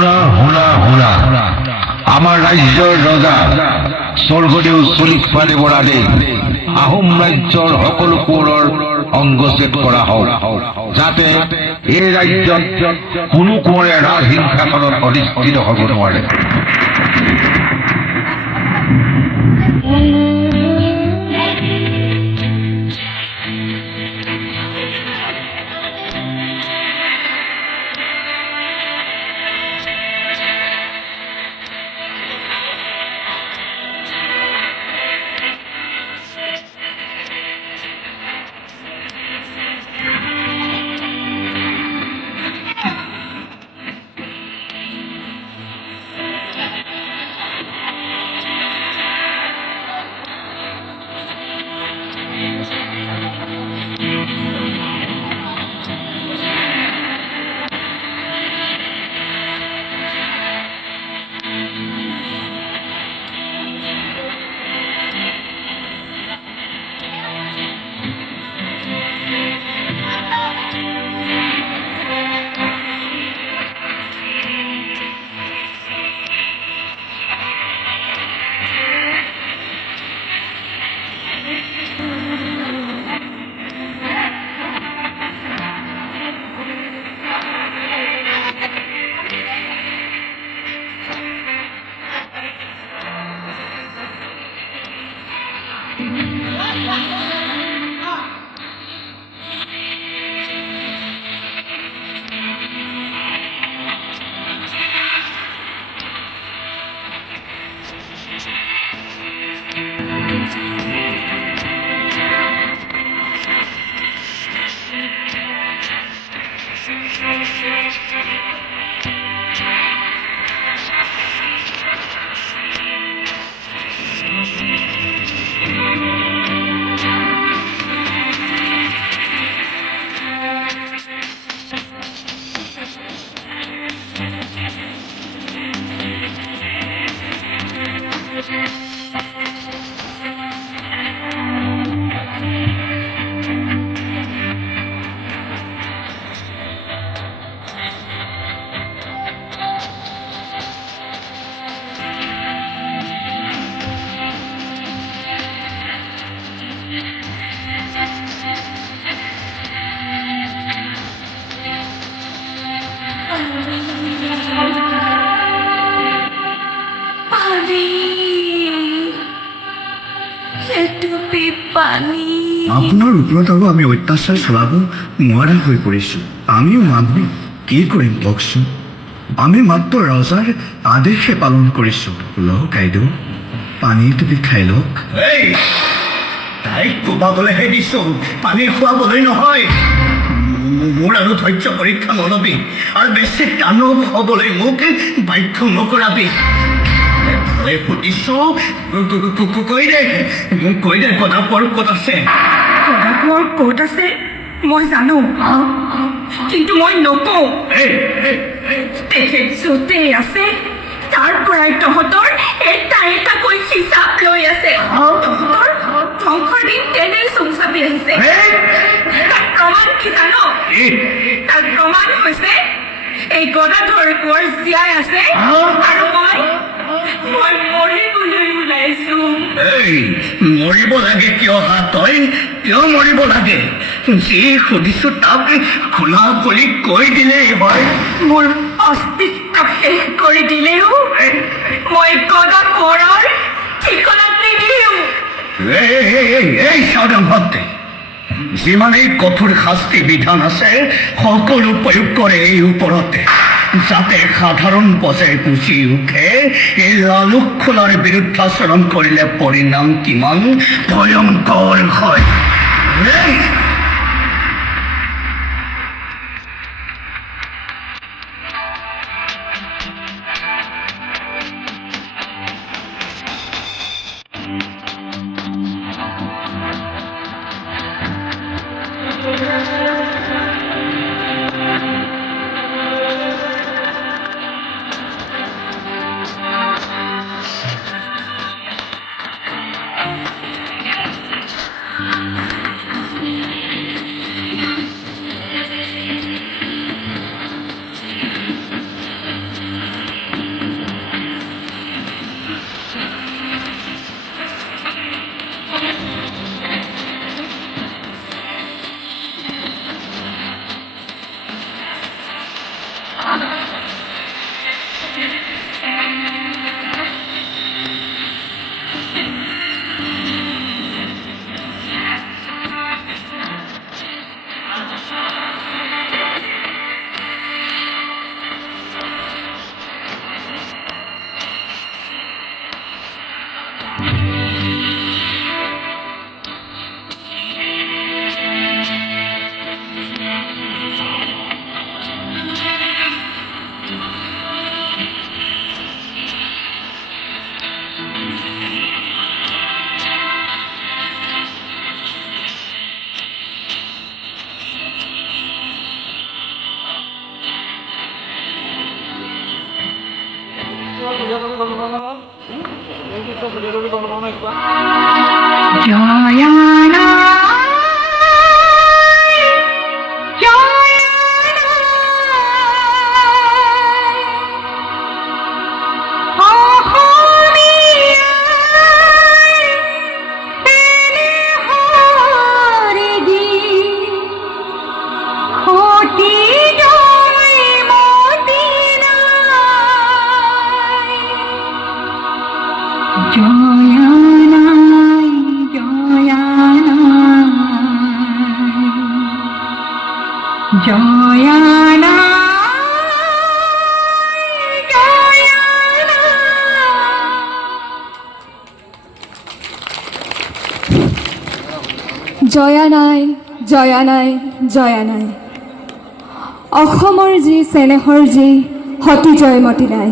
শুনা শুনা শুনা আমাৰ ৰাজ্যৰ ৰজা স্বৰ্গদেউ চলিত বৰাদে আহোম ৰাজ্যৰ সকলো কোঁৱৰৰ অংগচ্ছেদ কৰা হওক, যাতে এই ৰাজ্যত কোনো কোঁৱৰে ৰাজসিংহাসনত অধিষ্ঠিত হ'ব নোৱাৰে। আপোনাৰ ওপৰত আৰু আমি অত্যাচাৰ চলাব নোৱাৰা হৈ পৰিছোঁ। আমিও মানুহ, কি কৰিম কওকচোন? আমি মাত্ৰ ৰজাৰ আদেশে পালন কৰিছোঁ। লওক কাইদেউ, পানী তুমি খাই লওক। তাইক কোবাবলৈহে দিছোঁ, পানী খুৱাবলৈ নহয়। মোৰ আৰু ধৈৰ্য পৰীক্ষা নলবি, আৰু বেছি দানৱ হ'বলৈ মোক বাধ্য নকৰাবি। সুধিছোঁ, কৈ দে গদাপৰ ক'ত আছে? গদাপৰ ক'ত আছে মই জানো, কিন্তু মই নকওঁ। তেখেত য'তেই আছে তাৰ পৰাই তহঁতৰ এটা এটাকৈ হিচাপ লৈ আছে। তহঁতৰ ধ্বংসৰ দিন তেনেই চুম চাপি আহিছে। তাৰ প্ৰমাণ কি জানো? তাৰ প্ৰমাণ হৈছে এই গদাধৰ কোঁৱৰ জীয়াই আছে, আৰু মই মৰিবলৈ ওলাইছো। মৰিব লাগে কিয়? তই কিয় মৰিব লাগে? যি সুধিছোঁ তাক খোলা কৰি কৈ দিলেই হয়। মোৰ অস্তিত্ব শেষ কৰি দিলেও মই গদা কোঁৱৰৰ ঠিকনা নিদিওঁ। এই সাধন ভক্তি, যিমানেই কঠোৰ শাস্তি বিধান আছে সকলো প্ৰয়োগ কৰে এই ওপৰতে, যাতে সাধাৰণ প্ৰজাই বুজি উঠে এই লালুকখনৰ বিৰুদ্ধাচৰণ কৰিলে পৰিণাম কিমান ভয়ংকৰ হয়। জয়া নাই, জয়া নাই, জয়া নাই। অসমৰ যি চেনেহৰ যি সতী জয়মতী নাই।